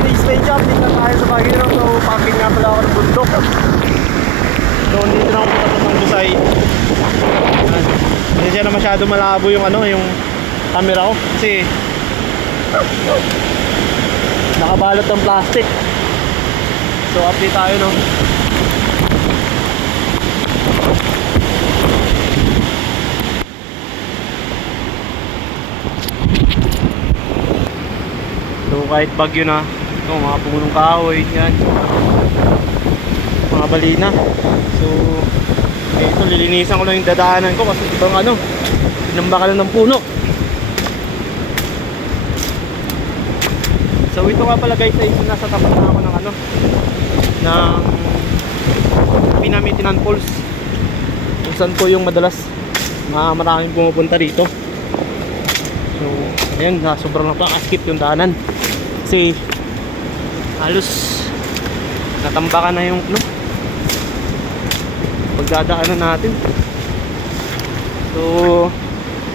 Please stay dyan, update na tayo sa Baguio. So, packing nga pala ako ng bundok. So, dito na ako patapos ng Busay. Hindi siya na masyado malabo yung ano, yung camera ko. Kasi nakabalot ng plastic. So, update tayo, no? So kahit bagyo na, ito mga punong kahoy, yan, mga balina. So ito, lilinisan ko lang yung dadaanan ko kasi ibang ano, pinambakalan ng puno. So ito nga pala guys, ay nasa tapat na ako ng ano, ng Pinamitinan Falls, kung saan po yung madalas maraming pumupunta dito. So ayan, sobrang napaka-skip yung daanan kasi halos natambakan na yung ano, pagdadaanan natin. So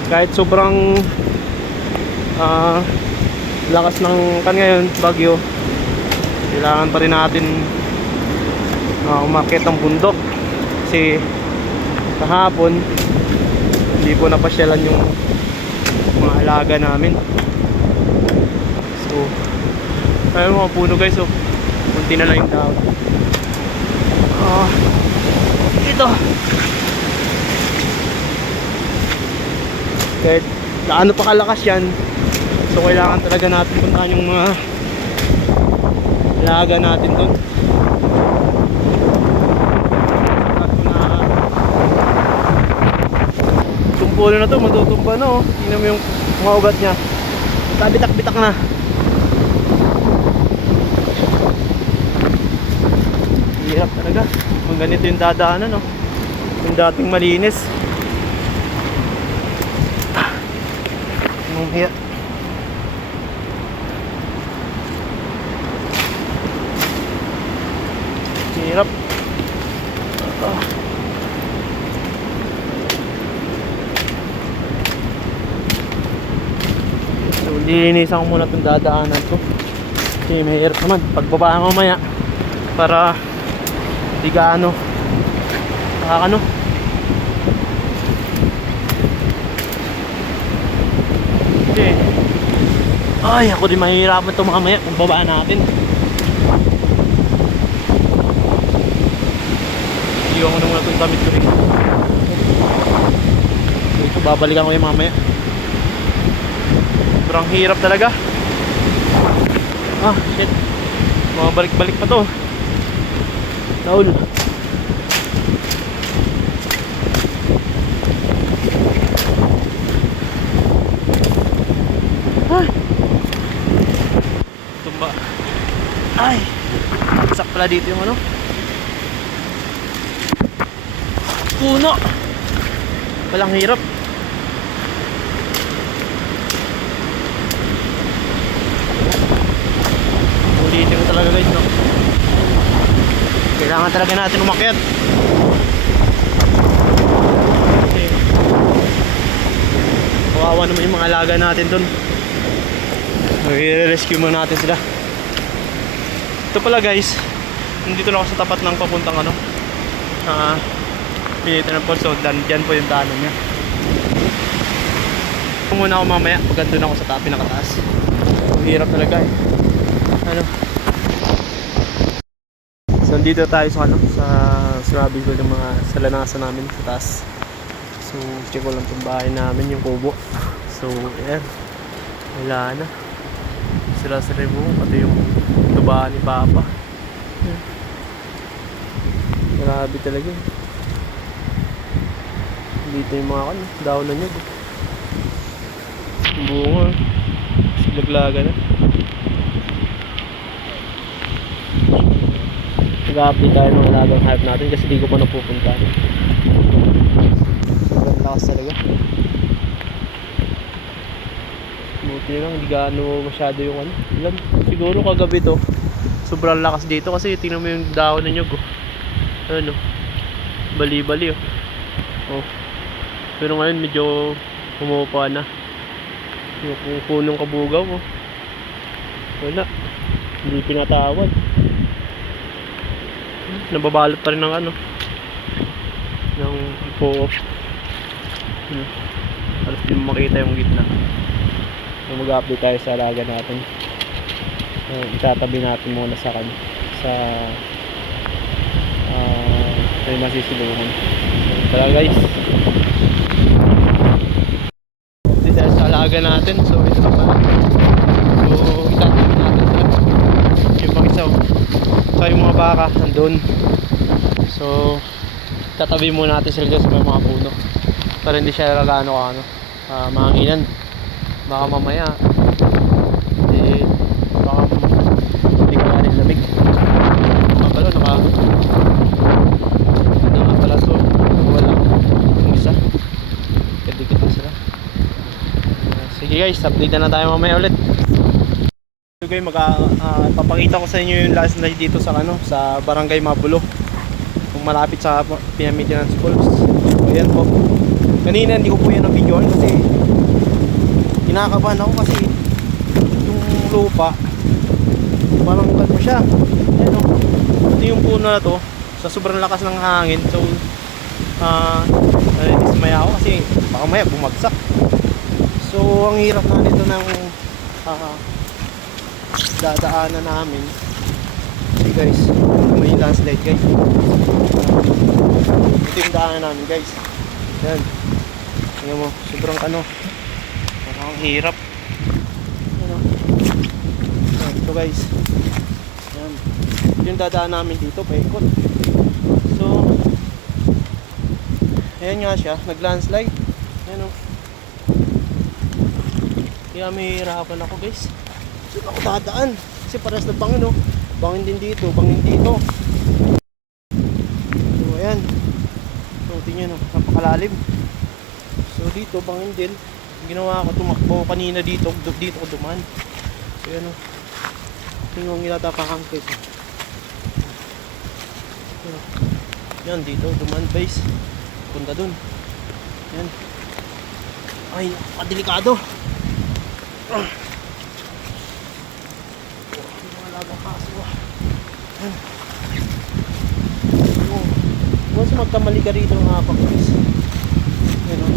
kahit sobrang lakas ng kan ngayon, bagyo, kailangan pa rin natin umakyat ng bundok kasi kahapon hindi po napasyalan yung mga alaga namin. So ayun, mga puno guys, so kunti na lang yung daon. Ito kahit gaano pa kalakas yan, so kailangan talaga natin puntahan yung mga alaga natin doon. Itong puno na to, matutumba na, oh. Tingnan mo yung mga ugat nya, tabitak-bitak na. Hirap talaga kung ganito yung dadaanan, no? Yung dating malinis. Mamaya hirap. So lilinisan ko muna itong dadaanan ko kasi mahirap naman pagbabaan mamaya para di gaano nakakano. Okay. Ay, ako din mahihirapan ito mamaya kung babaan natin. Iwan ko na muna itong damit ko rin. So ito, babalikan ko yung mamaya. Sobrang hirap talaga. Shit, mga balik-balik pa to. Taul. Tumba. Ay, sak pala dito yung ano, puno. Walang hirap. Ulitin ko talaga guys, no? Kailangan talaga natin umakyat kasi kawawa naman yung mga alaga natin dun. I-rescue muna natin sila. Ito pala guys, nandito na ako sa tapat ng papuntang ano, Pinamitinan Falls. So dyan po yung daanan niya. Muna ako mamaya pag andun ako sa pinakataas. Hirap talaga eh. Ano, so dito tayo sa ano, sa sinabi ko ng mga salanasan namin sa taas. So check ko lang itong bahay namin, yung kubo. So ayan, wala na, sila-sila mo, pati yung tubahan ni Papa. Grabe talaga. Dito yung mga kan, daon na nyug. Bunga, silaglaga na. Nag-update tayo ng alagang hype natin kasi di ko pa napupunta. Sobrang lakas talaga. Buti lang, hindi gaano masyado yung ano. Ilan? Siguro kagabi to, sobrang lakas dito kasi tingnan mo yung dahon ng nyug, oh. Ano, bali-bali, oh. Oh. Pero ngayon medyo humupa na yung punong kabugaw, oh. Wala. Hindi pinatawad. Nababalot pa rin ng ano, ng ipo. Halos di mo makita yung gitna. So, mag-update tayo sa alaga natin. Itatabi natin muna sa sa may masisilungan. So, tara guys, update tayo sa alaga natin. So ito na pala. So itatabi natin sila. Yung pang isa, so yung mga baka nandun. So tatabi muna natin sila dyan sa mga puno para hindi siya ano, mahanginan. Baka mamaya baka hindi ka rin lamig. Pala naka pala to, wala yung isa, kadikit na sila. Sige guys, update na tayo mamaya ulit. So guys, papakita ko sa inyo yung last night dito sa sa Barangay Mabulo, kung malapit sa Maintenance Falls. So ayan po, kanina hindi ko po yan na-videoan kasi kinakabahan ako kasi yung lupa parang mo siya. Ayan o, ito yung puno na to sa sobrang lakas ng hangin. So dismaya ako kasi baka maya bumagsak. So ang hirap na nito ng dadaanan namin. See guys, may landslide guys. Ito yung daanan namin guys. Yan, tingnan mo, sobrang parang hirap. Ito guys, yan, yung dadaan namin dito paikot. So ayan nga siya, nag-landslide. Ayan o, kaya may hirapan ako guys. Saan ako dadaan? Kasi paras na bangin o, bangin din dito, bangin dito. So ayan, so tingnan o, napakalalim. So dito bangin din. Ginawa ko, tumakbo kanina dito ko duman. So ayan o, tingnan nilatapakan guys. Yan dito, duman base. Punta dun. Yan. Ay, delikado. Mga lagang kaso. Yan. Once magkamali ka rito mga kapakis. Yan o.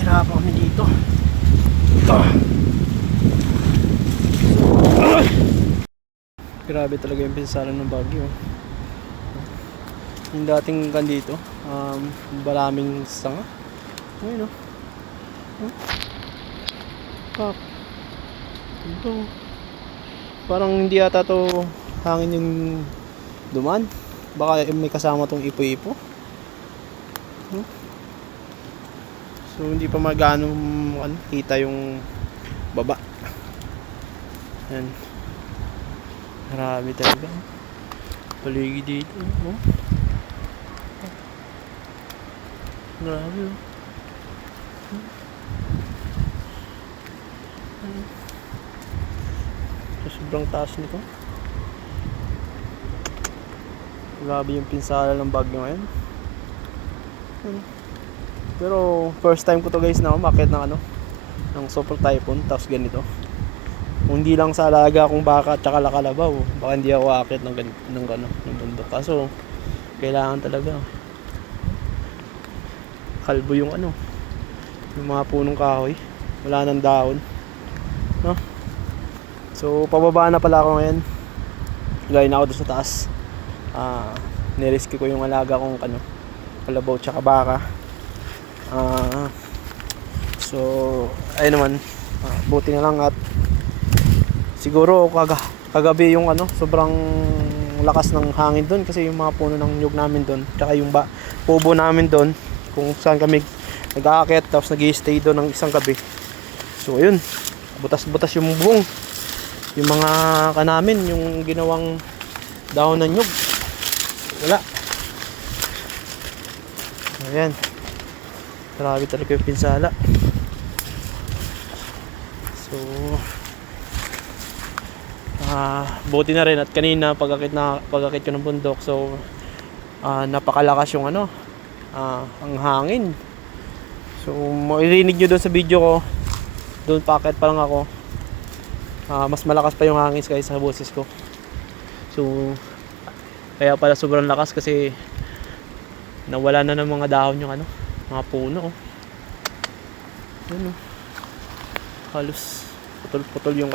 Hirapan kami dito. Grabe talaga yung pinsalan ng Baguio. Yung dating dito, maraming sanga. Ayun o. Ito. Parang hindi yata to hangin yung duman. Baka may kasama tong ipo-ipo. So hindi pa magano kita yung baba. Yan. Marami talaga paligid dito. Oh. Grabe oh. Sobrang taas nito. Grabe yung pinsala ng Baguio ngayon. Pero first time ko to guys na umakyat ng ng super typhoon tapos ganito. Kung hindi lang sa alaga kong baka at saka kalabaw, baka hindi ako aakyat ng bundok. Kaso kailangan talaga. Kalbo yung yung mga punong kahoy, wala nang dahon, no? So pababa na pala ako ngayon. Gaya na ako doon sa taas. Nirescue ko yung alaga kong kalabaw at saka baka. So ayun naman, buti na lang at siguro kagabi yung sobrang lakas ng hangin doon kasi yung mga puno ng nyug namin doon tsaka yung pubo namin doon kung saan kami nag-aakyat tapos nag-i-stay doon ng isang gabi. So ayun, butas-butas yung buhong, yung mga kanamin, yung ginawang dahon ng nyug, wala. Ayan, grabe talaga yung pinsala. So buti na rin at kanina pagakit ko ng bundok, so napakalakas yung ang hangin. So maririnig nyo doon sa video ko, doon packet pa lang ako, mas malakas pa yung hangin kaysa sa boses ko. So kaya pala sobrang lakas kasi nawala na ng mga dahon yung mga puno. Ano, halos putol-putol yung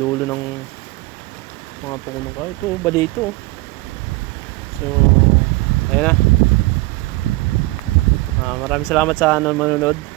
dulo ng mga puno. Ito balito. So ayan na. Maraming salamat sa manonood.